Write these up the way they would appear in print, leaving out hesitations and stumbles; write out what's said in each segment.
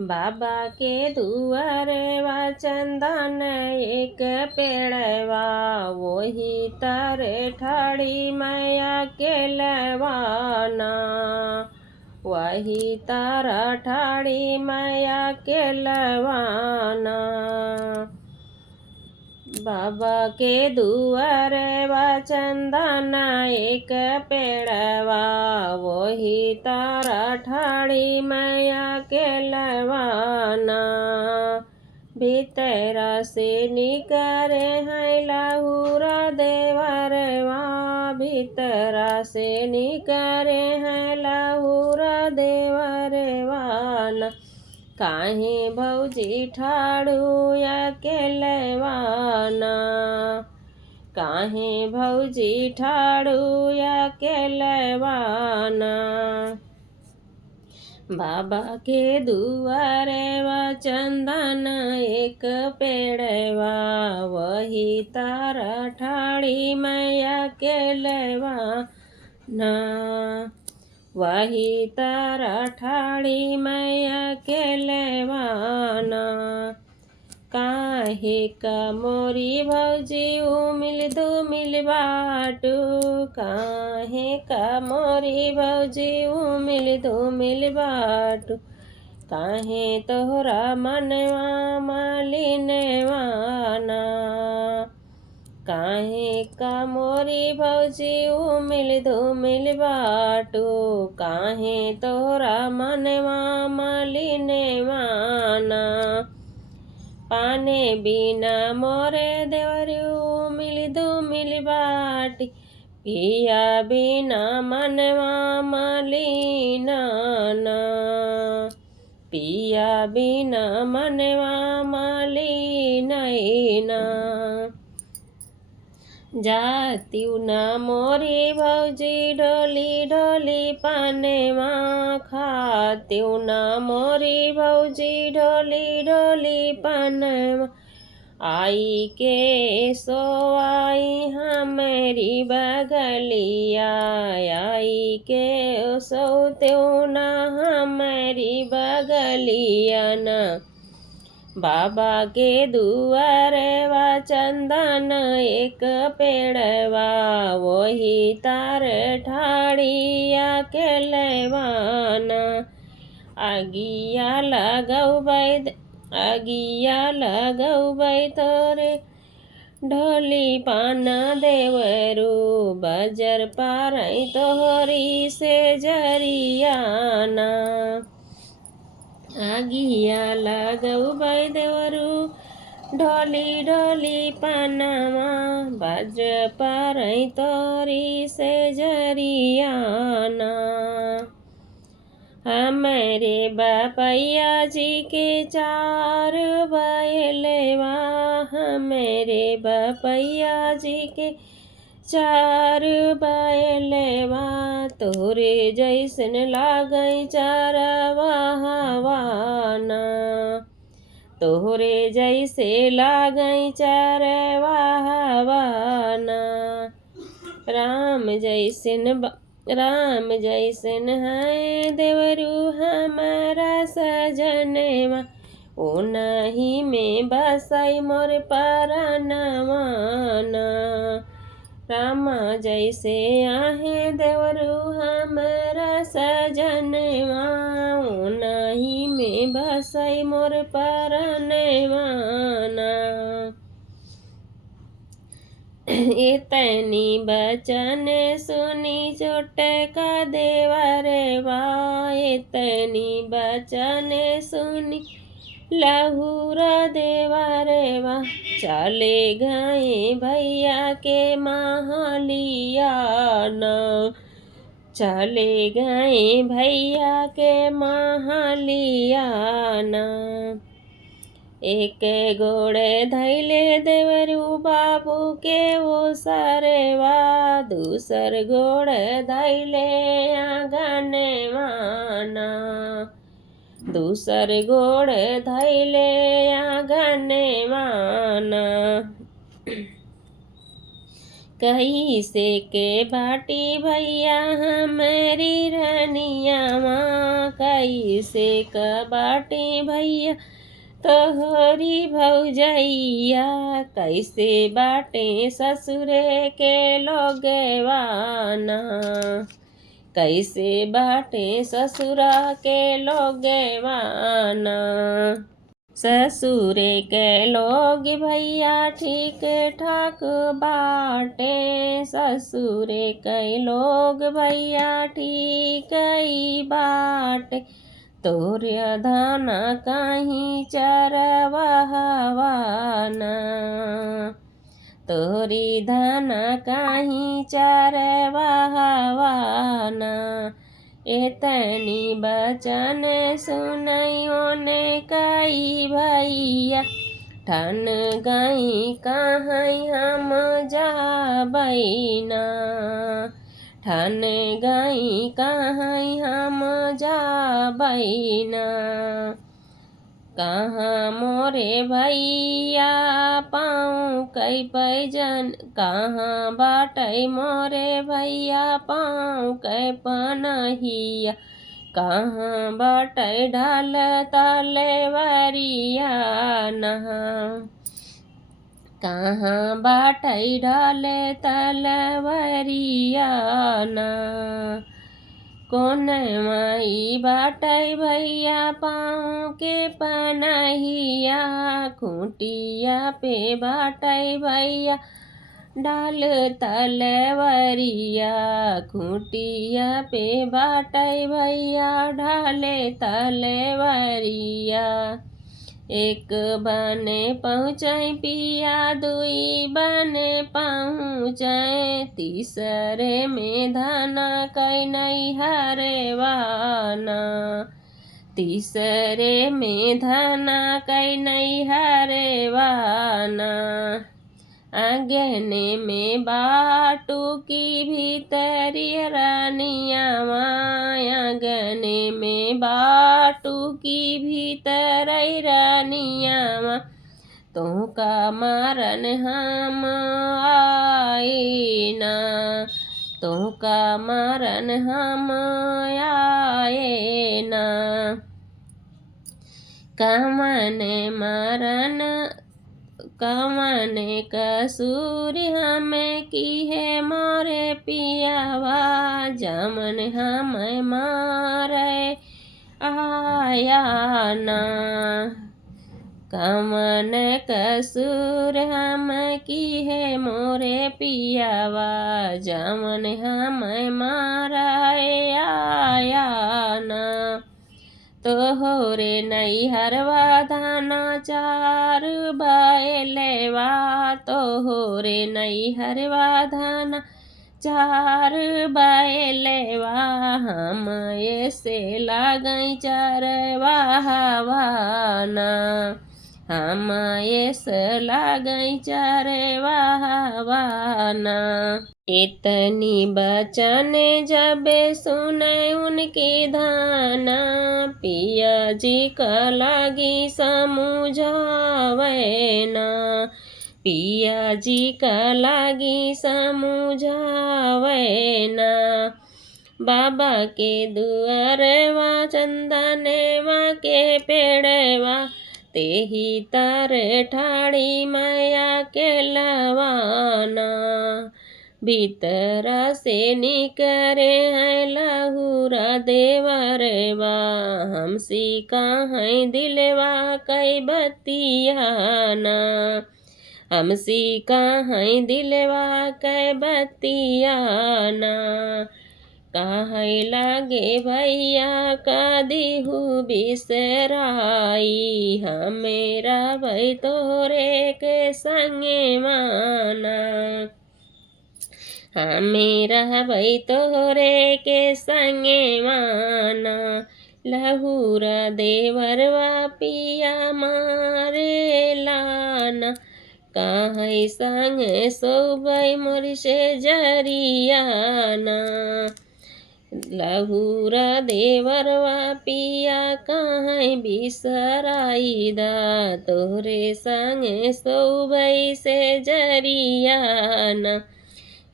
बाबा के दुआरे वा चंदन एक पेड़वा, वही तारे ठाड़ी मैया के लवाना। वही तारा ठाड़ी मैया के लवाना। बाबा के दुआरे वा चंदन एक पेड़वा, वही तारा ठाड़ी मैया के लवाना। भीतरा से निकरे हैं लहुरा देवरवा, भीतरा से निकरे हैं लहुरा देवरवाना। काहे भौजी ठाड़ू या के लवाना, काहे भौजी ठाड़ू या के लवाना। बाबा के दुआरे वा चंदन एक पेड़वा, वही तारा ठाड़ी मैया के लवाना। वही तारा ठाड़ी मैया के लवाना। काहे का मोरी भौजी उमिल धुमिल बाटू, काहे का मोरी भौजी उमिल धुमिल बाटू। काहे तोहरा मनवा मलिनवाना, काहे का मोरी भौजी उमिल धुमिल बाटू। काहे तोहरा मनवा मलिनवाना। पाने बिना मोरे देवरू मिल धुमिल बाटी, पिया बिना मनवा मलिनाना। पिया बिना मनवा मलिनैना। जातिउ ना मोरी भौजी ढोली ढोली पानेवा, खातिउ ना मोरी भौजी ढोली ढोली पानेवा। आई के सोआई हमारी बगलिया, आई के सोतेउ ना हमारी बगलिया ना। बाबा के दुआरे वा चंदन एक पेड़वा, वही तार ठाड़िया के लवाना। आगिया लगौबै तोरे ढोली पाना देवरू, बजर पारई तोहरी से जरियाना। आगिया लगौबै देवरू ढोली ढोली पानामा, बज्र पारई तोरी से जरियाना। हमारे बापैया जी के चार बैलवा, हमारे बापैया जी के चार बैलवा। तोरे जैसन लागई चारवा हवाना, तोरे जैसे लागई चारवा हवाना। राम जैसन है देवरू हमारा सजनवा, ओनाही में बसाई मोर परनवाना। रामा जैसे आहे देवरू हमारा सजनवा, ओनाही में बसाई मोर परनवाना। इतनी बचन सुनी चोट का देवरवा, इतनी बचन सुनी लहुरा देवरवा। चले गए भैया के महलियाना, चले गए भैया के महलियाना। एक गोड़े धैले देवरू बाबू के वो सरवा, दूसर गोड़े धैले आंगनवाना, दूसर गोड़े धैले आंगनवाना। कैसे के बाटी भैया हमारी रनिया माँ, कैसे का बाटी भैया तोहरी भौजैया, कैसे बाटे ससुरे के लोगवाना, कैसे बाटे ससुरा के लोगवाना। ससुरे के लोग भैया ठीक ठाक बाटे, ससुरे के लोग भैया ठीक ही बाटे, तोरे धाना कहीं चरवाहवाना, तोरी धाना कहीं चरवाहवाना। एतनी बचन सुनैयो ने कई भैया, ठन गई कहीं हम जाबैना, ठन गई कहीं हम जाबैना। कहाँ मोरे भैया पाँव कई पैजन, कहाँ बाटै मोरे भैया पाँव कै पनहिया, कहाँ बाटै ढाल तलवरिया नहा, कहाँ बाटै ढाल तलवरिया ना। कौन माई बाटै भैया पाँव के पनहिया, खूंटिया पे बाटै भैया डाल तलवरिया, खूंटिया पे बाटै भैया ढाले तलवरिया। एक बने पहुँचै पिया, दुई बने पहुँचै, तीसरे में धाना कै नैहरवाना, तीसरे में धाना कै नैहरवाना। आंगने में बाटू की भीतरी रानिया माँ, आंगने में बाटू की भीतर रानिया माँ, तुका मारन हम आएना, तुका मारन हम आएना। कमन मारन कमन कसूर हमें की है मोरे पियावा, जमन हमें मारे आया ना, कमन कसूर हम की है मोरे पियावा, जमन हमें माराए आया ना। तोहरे नैहरवा धाना चार बैलेवा, तोहरे नैहरवा धाना चार बैलेवा, हम ऐसे लागई चरवाहवाना, हम ऐसे लागई चरवाहवाना। इतनी बचन जब सुने उनकी धाना, पिया जी का लागी समझावैना, पिया जी का लागी समझावैना। बाबा के दुआरवा चंदनवा के पेड़वा, तेही तारे ठाड़ी माया के लवाना, भीतरा से निकरे हैं लहुरा देवरवा, हमसी कहाँ दिलवा कै बतियाना, हमसी कहाँ दिलवा कै बतियाना। काहे लागे भैया कदिहु बिसराई, हमेरा भई तोरे के संगे माना, हमेरा भई तोरे के संगे माना। लहुरा देवरवा पिया मारे लाना, काहे संग सोबै मोर से जरियाना, लहुरा देवरवा पिया काहे बिसराईदा, तोरे संग सोबै से जरियाना।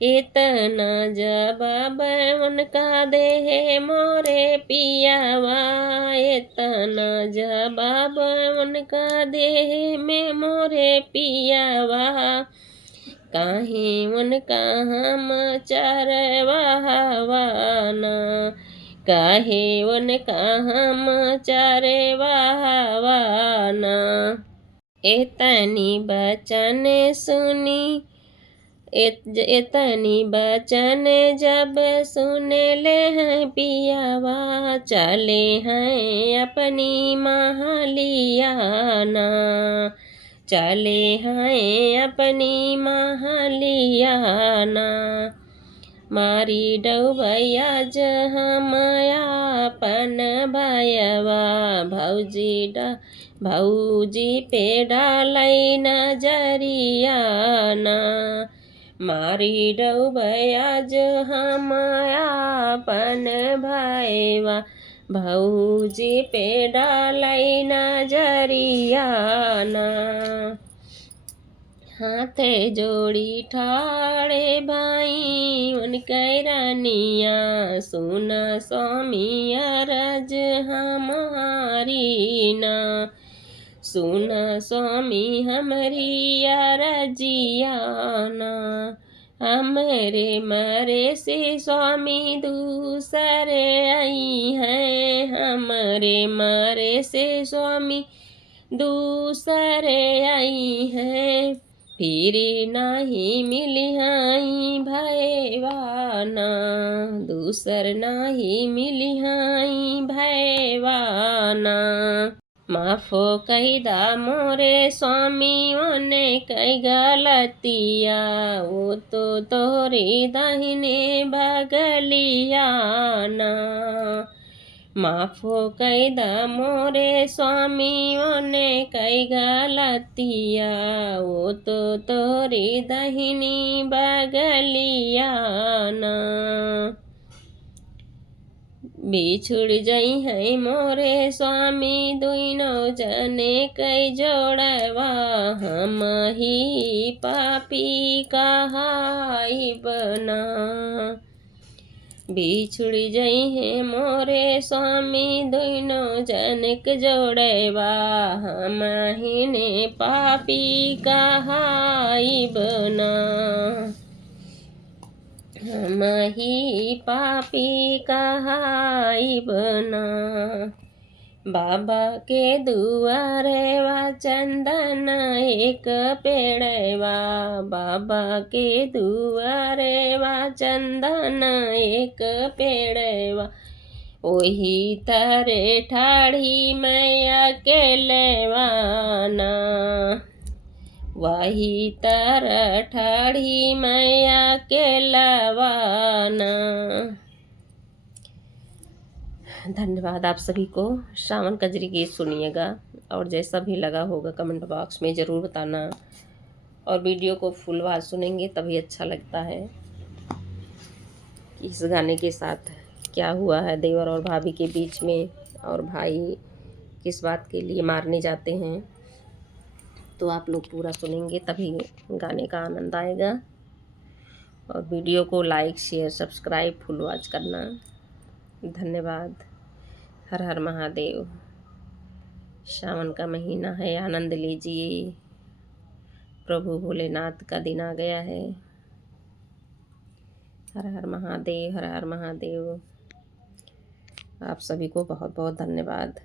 इतना जवाब उनका दे मोरे पियावा, इतना जवाब उनका दे में मोरे पियावा, काहे उनका हम चरवाहवाना, काहे उनका हम चरवाहवाना। इतनी बचन सुनी, इतनी बचन जब सुन ले हैं पियावा, चले हैं अपनी महलियाना, चले हैं अपनी महलियाना। मारी डौबैया हम अपन भयवा, भौजी पे डालै नजरियाना, मारी डौबैया हम अपन भयवा, भौजी पे डालै नजरियाना। हाथे जोड़ी ठाड़े भाई उनके रानिया, सुन स्वामी अरज हमारी ना, सुन स्वामी हमारी अरजियाना। हमरे मरे से स्वामी दूसरे आई हैं, हमरे मरे से स्वामी दूसरे आई हैं, फिर नहीं मिलिहाई भैवाना, दूसर नहीं मिलिहाई भैवाना। माफो कैदा मोरे स्वामी ओने कई गलतिया, वो तो तोरी दाहिने बगलियाना, माफो कैदा मोरे स्वामी ओने कई गलतिया, वो तो तोरी दाहिनी बगलियाना। बिछुड़ जई है मोरे स्वामी दुनो जने कई जोड़वा, हम ही पापी कहाई बना, बिछुड़ जई है मोरे स्वामी दुनो जनक जोड़वा, हम ही ने पापी कहाई बना, हम ही पापी कहाई बना। बाबा के दुआरे वा चंदन एक पेड़वा, बाबा के दुआरे वा चंदन एक पेड़वा, वही तारे ठाड़ी मैं अकेलेवाना, वही तारा ठाड़ी मैं अकेलावाना। धन्यवाद आप सभी को। श्रावण कजरी गीत सुनिएगा और जैसा भी लगा होगा कमेंट बॉक्स में ज़रूर बताना, और वीडियो को फुल आवाज़ सुनेंगे तभी अच्छा लगता है कि इस गाने के साथ क्या हुआ है देवर और भाभी के बीच में, और भाई किस बात के लिए मारने जाते हैं। तो आप लोग पूरा सुनेंगे तभी गाने का आनंद आएगा, और वीडियो को लाइक शेयर सब्सक्राइब फुल वॉच करना। धन्यवाद। हर हर महादेव। सावन का महीना है, आनंद लीजिए। प्रभु भोलेनाथ का दिन आ गया है। हर हर महादेव, हर हर महादेव। आप सभी को बहुत बहुत धन्यवाद।